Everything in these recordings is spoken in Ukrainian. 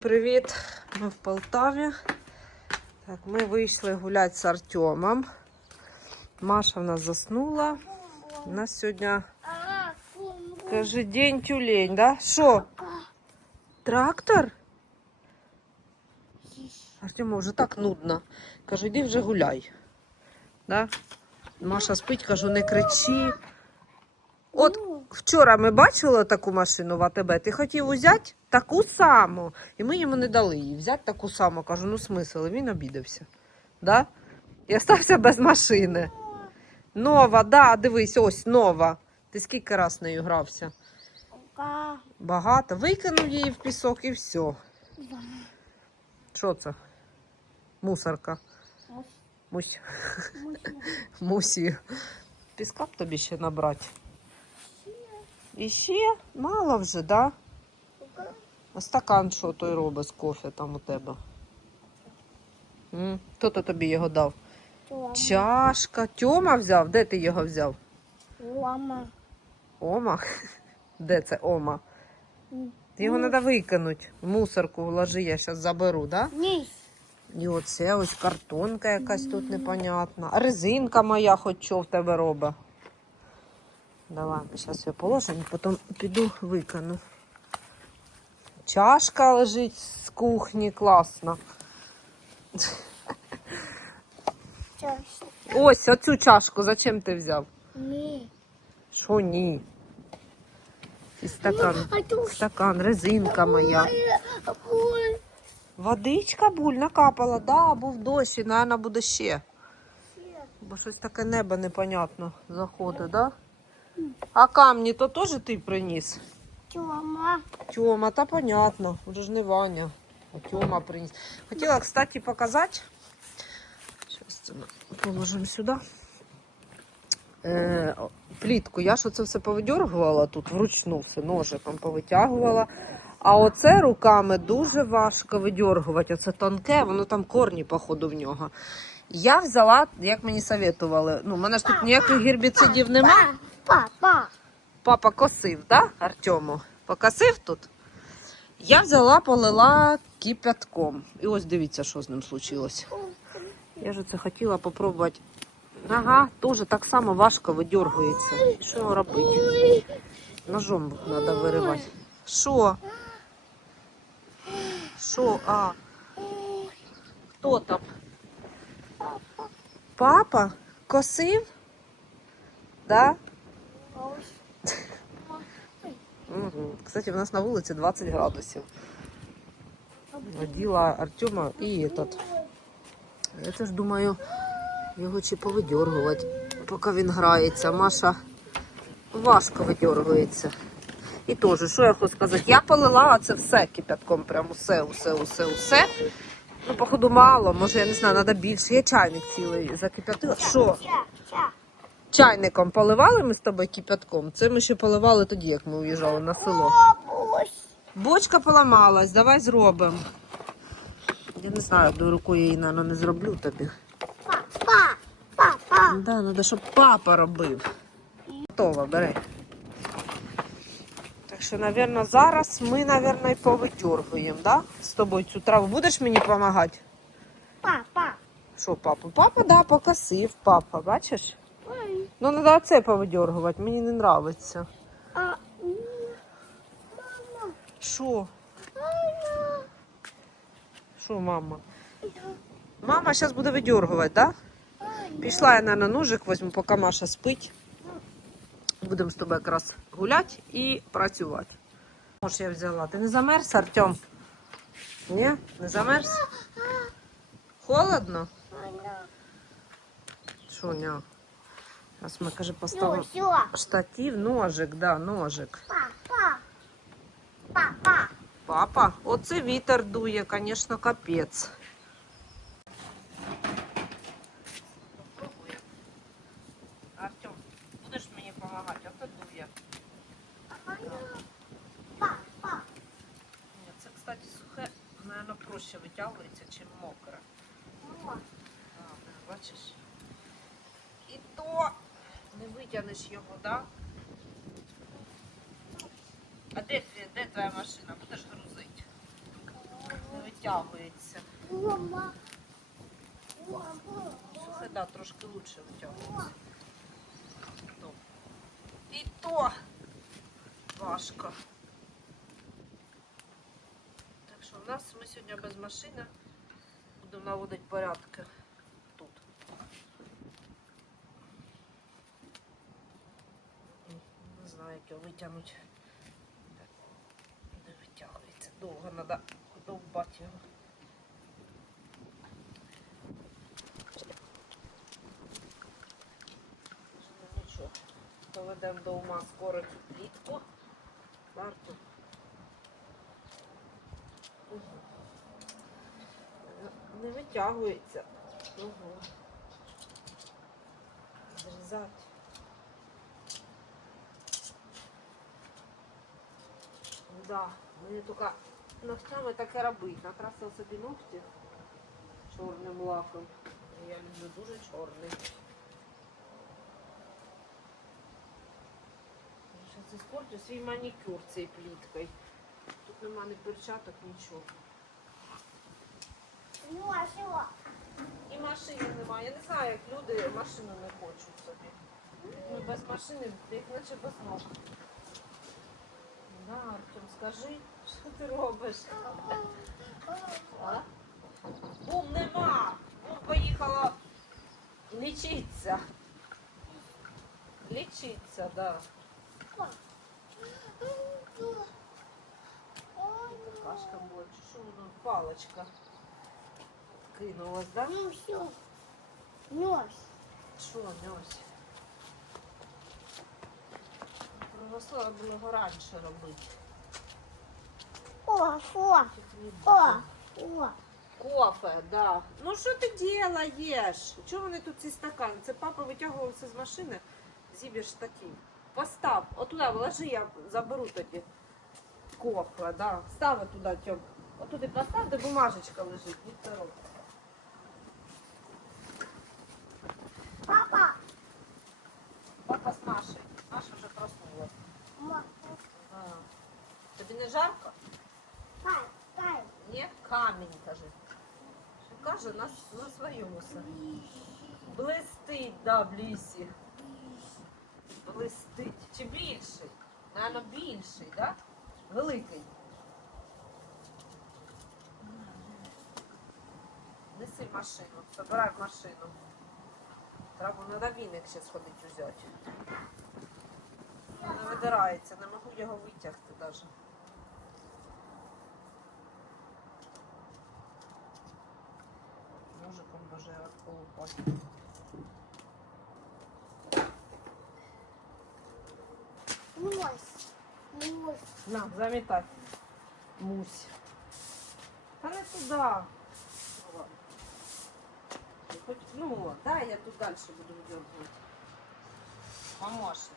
Привіт! Ми в Полтаві. Так, ми вийшли гуляти з Артемом. Маша в нас заснула. У нас сьогодні, каже, день тюлень, да? Що? Трактор? Артему вже так нудно. Каже, йди вже гуляй. Да? Маша спить, кажу, не кричи. От вчора ми бачили таку машину в АТБ. Ти хотів взяти таку саму. І ми йому не дали її. Взяти таку саму. Кажу, ну смисл, І він обідався. Да? І остався без машини. Нова, да, дивись, ось нова. Ти скільки раз нею грався? Багато. Викинув її в пісок і все. Що це? Мусорка. Мусь. Мусі. Піска б тобі ще набрати. І ще мало вже, да? А стакан що той робить з кофе там у тебе? М? Хто то тобі його дав? Чашка. Тьома взяв? Де ти його взяв? Лама. Ома? Де це Ома? Його треба викинути. В мусорку вложи, я зараз заберу, да? Ні. І оце ось картонка якась тут непонятна. А резинка моя хоч що в тебе робить. Давай, зараз її положимо, потім піду викину. Чашка лежить з кухні, класно. Чашка. Ось оцю чашку зачем ти взяв? Ні. Що ні? І стакан. А тут Стакан, резинка моя. Водичка буль накапала, да, був дощ, і, мабуть, буде ще. Бо щось таке небо непонятно заходить, да? А камні то теж ти приніс? Тьома. Тьома, та понятно, вже ж не Ваня. А Тьома приніс. Хотіла, кстати, показати. Зараз це ми положимо сюди. Е, плітку. Я ж оце все повидергувала тут вручну, все ножиком повитягувала. А оце руками дуже важко видергувати. Оце тонке, воно там корні, походу, в нього. Я взяла, як мені советували. Ну, в мене ж тут ніяких гербіцидів нема. Папа. Папа косив, да, Артему? Покосив тут? Я взяла, полила кипятком. І ось дивіться, що з ним случилось. Я ж це хотіла попробувати. Ага, теж так само важко видергується. Що робити? Ножом треба виривати. Що? Що? А? Хто там? Папа? Косив? Да? Кстати, у нас на вулиці 20 градусів. Водила Артема і этот. Я теж думаю, його чи повидергувати, поки він грається. Маша важко видергується. І теж, що я хочу сказати, я полила це все кипятком, прям усе, усе, усе, усе. Ну, походу, мало, може, я не знаю, треба більше. Я чайник цілий закип'ятила. Що? Ча. Ча. Чайником поливали ми з тобою кипятком. Це ми ще поливали тоді, як ми уїжджали на село. Бочка поламалась, давай зробимо. Я не знаю, одною рукою я її, мабуть, не зроблю тобі. Папа. Папа. Да, треба, щоб папа робив. Готово, бери. Так що, мабуть, зараз ми, мабуть, і повидергуємо, да? З тобою цю траву. Будеш мені допомагати? Папа. Що, папа? Папа, да, покосив, папа, бачиш? Ну, треба це повидергувати, мені не подобається. А. Мама. Що? Мама. Що, мама? Мама зараз буде видергувати, так? Да? Пішла я, наверное, ножик візьму, поки Маша спить. Будемо з тобою якраз гуляти і працювати. Може, я взяла. Ти не замерз, Артем? Ні? Не замерз? Холодно? Що, ня? Зараз ми, каже, поставимо Ну, все. штатив, ножик, да, ножик. Папа. Папа. Папа, оце вітер дує, звісно, капець. Артем, будеш мені допомагати, а то дує. Папа. Ні, це, кстати, сухе, мабуть, проще витягується, ніж мокре. А, да, бачиш? І то не витягнеш його, так? А де, де твоя машина? Будеш грузити? витягується. Мама. Мама. Сухе, да, трошки лучше витягується. І то важко. Так що в нас ми сьогодні без машини будемо наводити порядки тут. Знаю, його витягнути. Не витягується. Довго треба довбати його. Ну. Доведемо до ума скоро цю плітку. Варто. Угу. Не витягується. Угу. Зрізати. Да, мені тільки ногтями таке робити. Накрасила собі ногті чорним лаком. Я люблю дуже чорний. Зараз іспортю свій манікюр цією пліткою. Тут нема ні перчаток, нічого. Носила. І машини немає. Я не знаю, як люди машину не хочуть собі. Ми без машини, як наче без ног. Да, Артем, скажи, що ти робиш? А? Бум нема! Бум поїхала лічитися. Лічитися, да. Кашка була, чи що воно? Палочка. Кинулась, да? Ну все. Нос. Що, Ньось? Православа було його раніше робити. Кофе, да. Ну що ти делаєш? Чого вони тут ці стакани? Це папа витягувався з машини, зіб'єш такий. Постав, отуда вложи, я заберу тоді. Кофе, да. Став туди, Тьом. Отуди постав, де бумажечка лежить, Вікторок. Папа. Папа з Машею. Маша вже проснулась. Ма. А. Тобі не жарко? Тай, тай. Ні, камінь, каже. Що на, на своєму самі. Блистить, да, в лісі. Блистить. Чи більший? Наверно, більший, да? Великий. Неси машину, забирай машину. Треба на віник ще сходити взяти. Не видирається, не можу його витягти навіть. Ножиком може відколупати. Нос. Нос. На, замітай. Мусь. Та не туди. Ну, ладно. Хоч, ну, дай я тут далі буду видергувати. Помощник.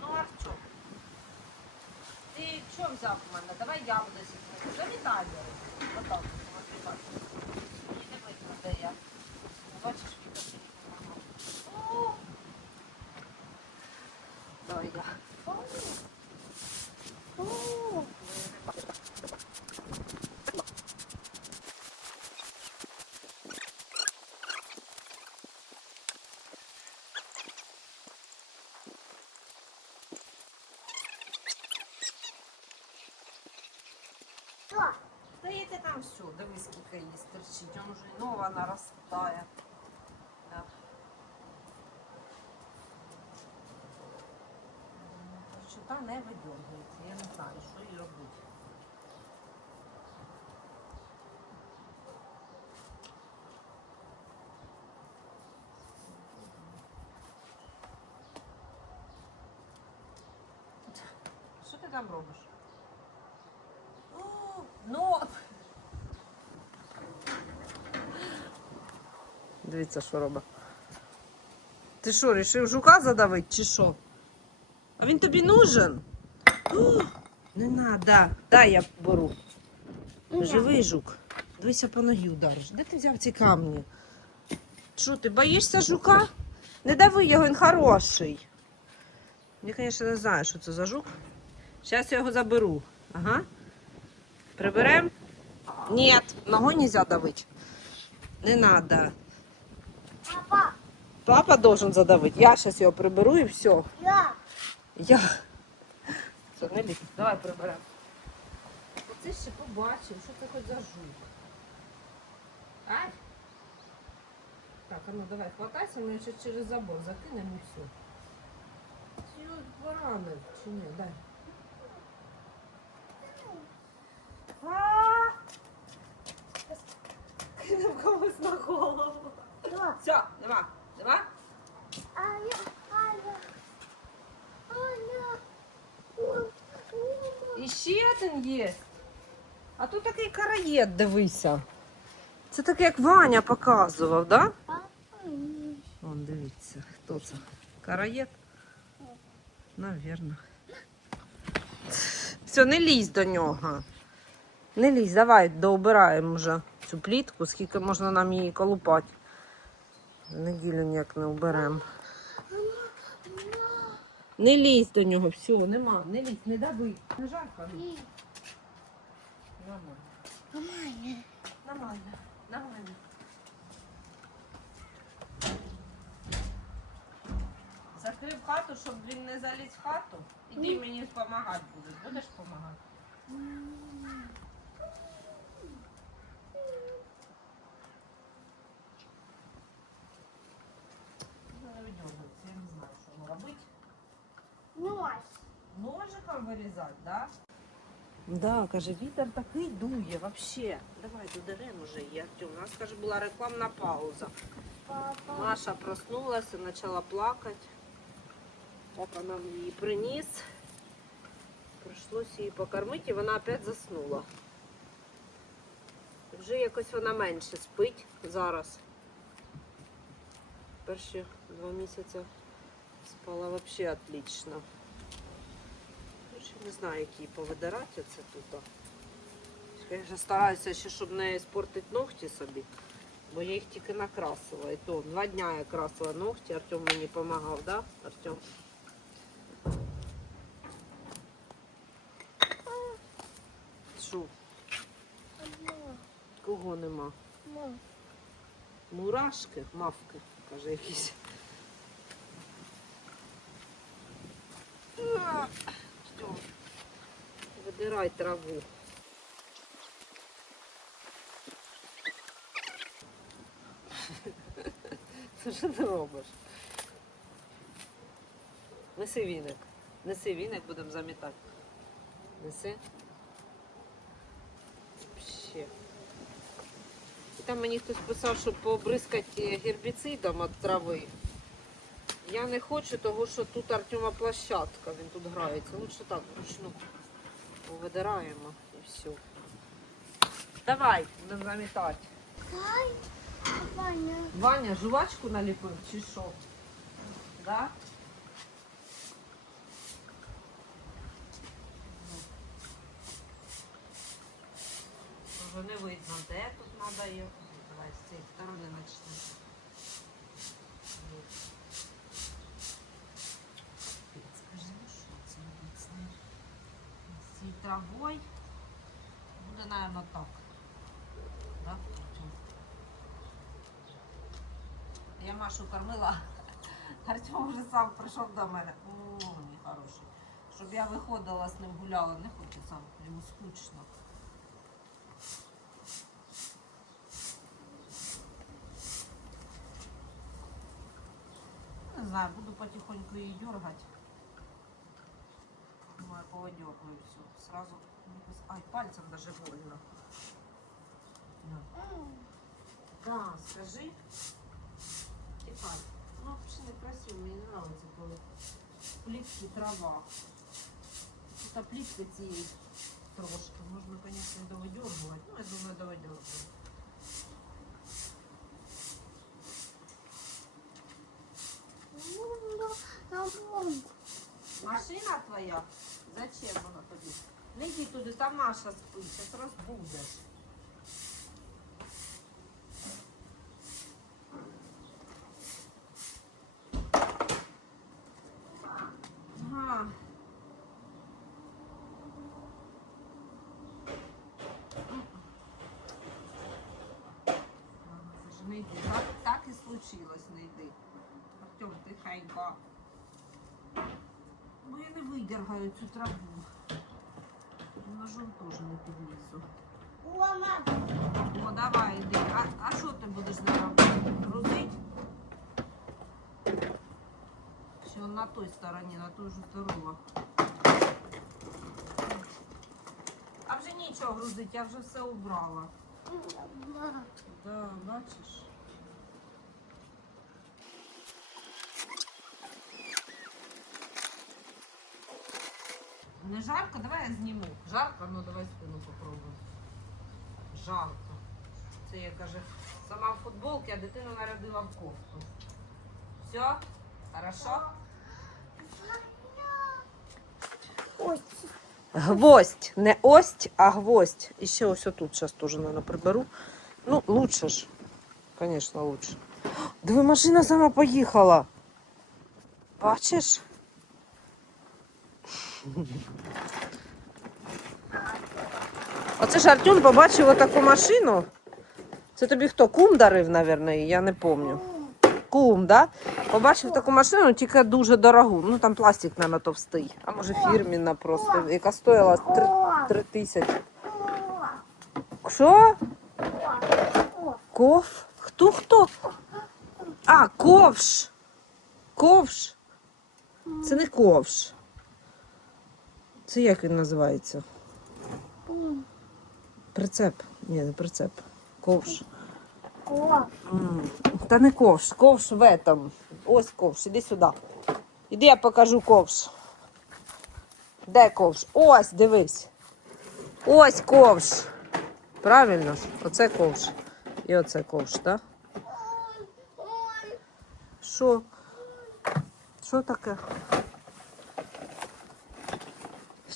Ну, Артем, ти що взяв у мене? Давай я буду сідати. Вже вітаю. Отак, от так. Мені не видно, де я. Бачиш, Віка, ти О! Давай я. О. Що? Стоїте там все, дивись, скільки її стерчить. Он вже нова наростає. Так. Що та не видергується. Я не знаю, що їй робити. Що ти там робиш? О, Ну. Дивіться, що робить. Ти що, рішив жука задавити чи що? А він тобі нужен? О, не надо. Дай я беру. Живий жук. Дивися по ногі удариш. Де ти взяв ці камні? Що, ти боїшся жука? Не дави його, він хороший. Я, звісно, не знаю, що це за жук. Зараз я його заберу. Ага. Приберем? Ні, ногой нельзя давить. Не надо. Папа, Папа должен задавить. Я зараз його приберу і все. я. Я. Все, не лізь. Давай приберемо. Оце ще побачив, що це хоч за жук. Ай. Так, а ну давай, хватайся, ми ще через забор закинемо і все. Чи поранив, чи ні, дай. А! Кинув комусь на голову. Я. Все, нема, нема? І ще один є. А тут такий караєт, дивися. Це таке, як Ваня показував, так? Да? Вон, дивіться, хто це? Караєт? Навірно. Все, не лізь до нього. Не лізь, давай дообираємо вже цю плітку, скільки можна нам її колупати. В неділю ніяк не оберемо. Не лізь до нього, все, нема, не лізь, не дави. Не жарко. І. Нормально. Нормально. Нормально, нормально. Закрив хату, щоб він не заліз в хату. Іди мені допомагати будеш. Будеш допомагати? Ну, не видергується, я не знаю, що йому робити. Нось. Ножиком вирізати, да? Да, каже, вітер такий дує, вообще. Давай додеремо вже її, Артем. У нас, каже, була рекламна пауза. Папа. Маша проснулася, почала плакати. Папа нам її приніс. Прийшлося її покормити, і вона опять заснула. Вже якось вона менше спить зараз. Перші два місяці спала взагалі отлично. Короче, не знаю, як її повидирати оце тут. Я вже стараюся ще, щоб не спортити ногті собі. Бо я їх тільки накрасила. І то два дня я красила ногті, Артем мені допомагав, да, Артем? Що? Кого нема? Мурашки, мавки, каже якісь. А, Артем, Видирай траву. Це що ти робиш? Неси віник. Неси віник, будемо замітати. Неси. Ще. І там мені хтось писав, щоб пообризкати гербіцидом від трави. Я не хочу, того що тут Артема площадка, він тут грається. Лучше так вручну повидираємо і все. Давай, будемо замітати. Ваня. Ваня жувачку наліпив чи що? Да? Вже не видно, де тут треба її. Давай з цієї сторони почнемо. Скажи, ну що це робить з нею? Травою буде, мабуть, так. Да? Я Машу кормила. Артем вже сам прийшов до мене. О, мій хороший. Щоб я виходила з ним гуляла, не хочу сам, йому скучно. Не знаю, буду потихоньку її дергати. Думаю, поводергаю все. Сразу. якось- Ай, пальцем даже больно. На. Да, скажи. Тихай. Ну, вообще некрасиво, мені не нравится, коли плітки трава. Тут плітки цієї трошки. Можна, конечно, довидергувати. Ну, я думаю, довидергую. На фронт. Машина твоя? Зачем воно тобі? Не йди туди, там Маша спить, зараз розбудеш. Не йди. Так, так і случилось, не йди. Артем, тихенько. Бо я не видергаю цю траву. Ножом теж не підлізу. О, давай, йди. А, а що ти будеш зараз грузить? Все, на той стороні, на ту ж сторону. А вже нічого грузить, я вже все убрала. Да, бачиш. Не жарко, давай я зніму. Жарко, ну давай спину попробуємо. Жарко. Це я каже, сама в футболці, а дитину нарядила в кофту. Все? Хорошо? Ось. Гвоздь. Не ость, а гвоздь. І ще ось тут зараз теж, наверное, приберу. Ну, лучше ж. Звісно, лучше. Диви, машина сама поїхала. Бачиш? Оце ж Артем побачив отаку машину. Це тобі хто? Кум дарив, мабуть, я не пам'ятаю. Кум, да? Побачив таку машину, тільки дуже дорогу. Ну там пластик, мабуть, товстий. А може фірміна просто, яка стоїла 3, 3 тисячі. Що? Ков? Хто хто? А, ковш. Ковш. Це не ковш. Це як він називається? Прицеп. Ні, не прицеп. Ковш. М, Та не ковш, ковш в этом. Ось ковш, іди сюди. Іди я покажу ковш. Де ковш? Ось, дивись. Ось ковш. Правильно? Оце ковш. І оце ковш, так? Що? Що таке?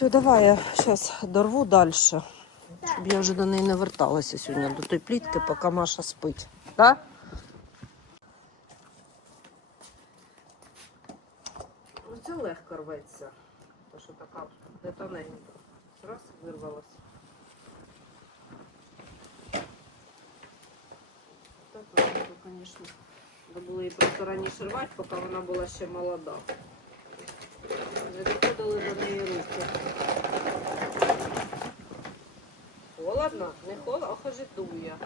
Все, давай я зараз дорву далі. Щоб я вже до неї не верталася сьогодні, до тої плітки, поки Маша спить. Ну це легко рветься. То що така не тоненька. Раз вирвалася. Так легко, звісно. Треба було її просто раніше рвати, поки вона була ще молода. Доходили до неї руки. Холодно? Не холодно, а хоже дує.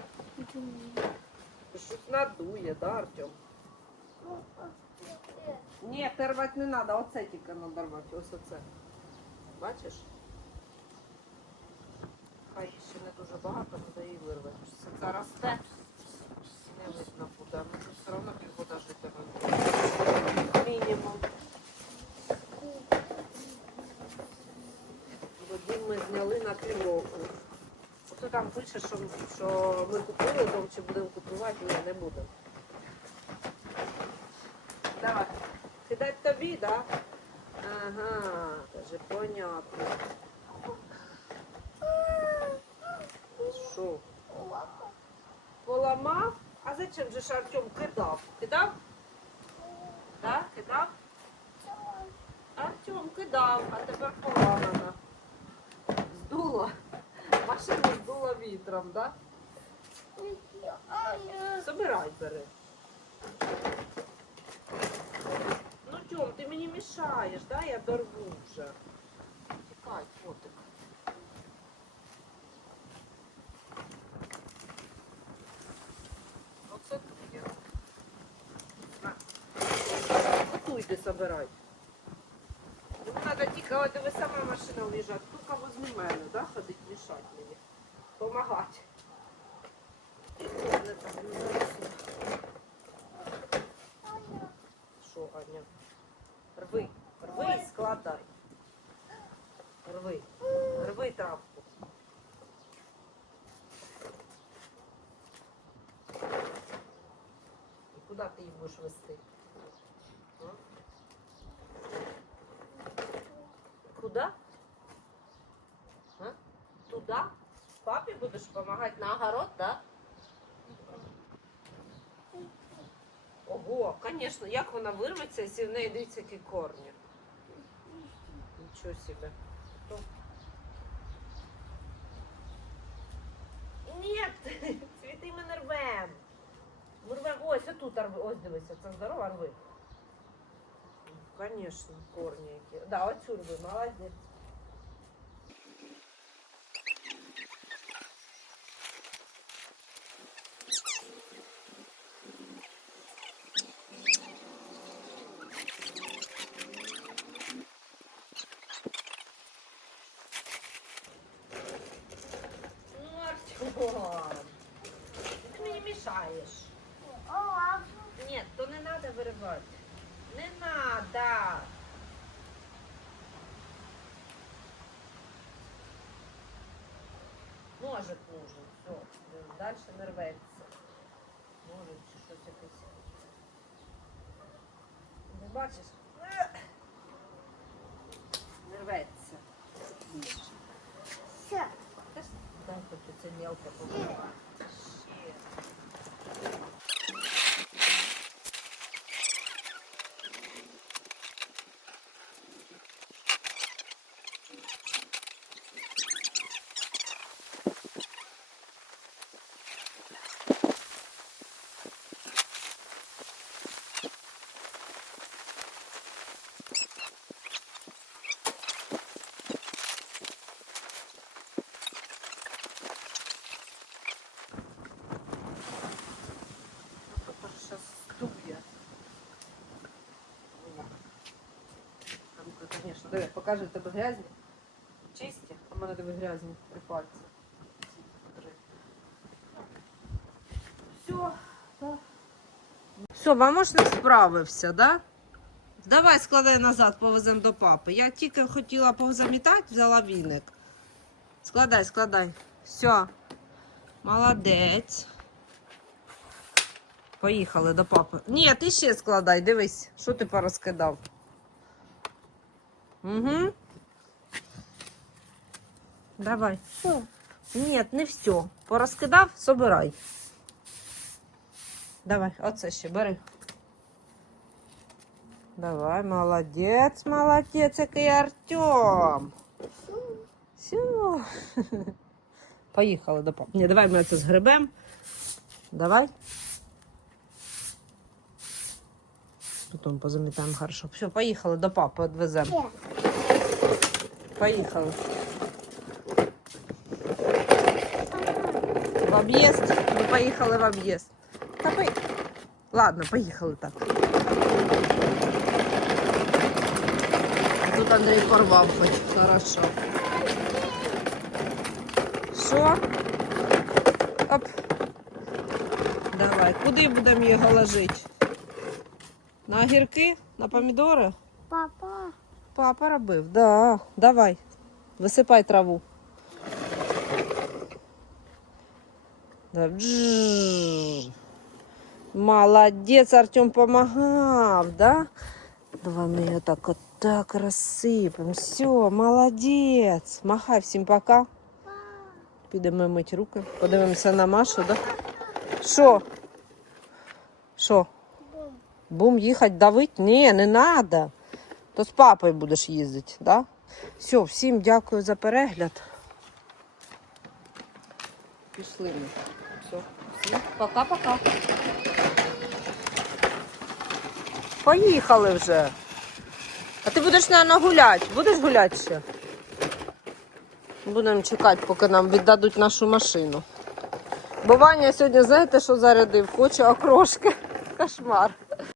Щось надує, да, Артем? Ні, те рвати не треба, оце тільки треба рвати, ось оце. Бачиш? Хай ще не дуже багато, буде і вирве. Це росте. Не видно буде. Ми ж все одно півгода житиме. Мінімум. Бо дім ми зняли на півроку. Там пише, що, що ми купили дом чи будемо купувати, ні, не будемо. Давай. Кидать тобі, да? Ага, каже, понятно. Що? Поламав? А зачем же ж Артем кидав? Кидав? Да, кидав? Артем кидав, а тепер поламано. Вітром, да? Собирай, бери. Ну, Тьом, ти мені мішаєш, да? Я дорву вже. Тікай, котик. Оце тут я. На. Оту йди собирай. Йому треба тільки, диви, сама машина уїжджає. Тільки возле мене, да, ходить мішати мені. Помагати. Не так. Що, Аня? Рви, рви і складай. Рви. Рви травку. І куди ти її будеш вести? А? Туда? Папі будеш допомагати на огород, да? Ого, звісно, як вона вирветься, якщо в неї дивіться які корні. Нічого себе. Ні, цвіти ми не рвем. Ми рвем, ось отут рви, ось дивися, це здорова рви. Конечно, корні які. Да, оцю рви, молодець. Ну, Артем, ти мені мішаєш. О, Нет, то не надо виривати. Не надо. Ножик нужен. Все. Далі не рветься. Ножик чи щось якесь. Не бачиш? Е! Не рветься. все. Та Дай тут це мелко побувати. Ще. Тепер зараз ступ'я. Там, звісно, диви, покажу тебе грязні. Чисті, а в мене диви грязні при пальці. Все, так. Все, не справився, да? Давай складай назад, повеземо до папи. Я тільки хотіла позамітати, взяла віник. Складай, складай. Все. Молодець. Поїхали до папи. Ні, ти ще складай, дивись, що ти порозкидав. Угу. Давай. Все. Ні, не все. Порозкидав, собирай. Давай, оце ще бери. Давай, молодець, молодець, який Артем. Все. Поїхали до папи. Ні, давай ми це згребем. Давай. Потім позамітаємо хорошо. Все, поїхали до папи, відвеземо. Поїхали. В об'їзд. Ми поїхали в об'їзд. Та. Ладно, поїхали так. Тут Андрій порвав хоч. Хорошо. Що? Оп. Давай. Куди будемо його ложити? На огірки? На помідори? Папа. Робив, да. Давай. Висипай траву. Да. Молодець, Артем помагав, да? Давай ми його так от так розсипемо. Все, молодець. Махай всім пока. Підемо мити руки. Подивимося на Машу, да? Що? Що? Бум. Бум їхати давить? Ні, не треба. То з папою будеш їздити, да? Все, всім дякую за перегляд. Пішли ми. Все, всім пока-пока. Поїхали вже. А ти будеш, мабуть, гуляти. Будеш гуляти ще? Будемо чекати, поки нам віддадуть нашу машину. Бо Ваня сьогодні, знаєте, що зарядив? Хоче окрошки. Кошмар.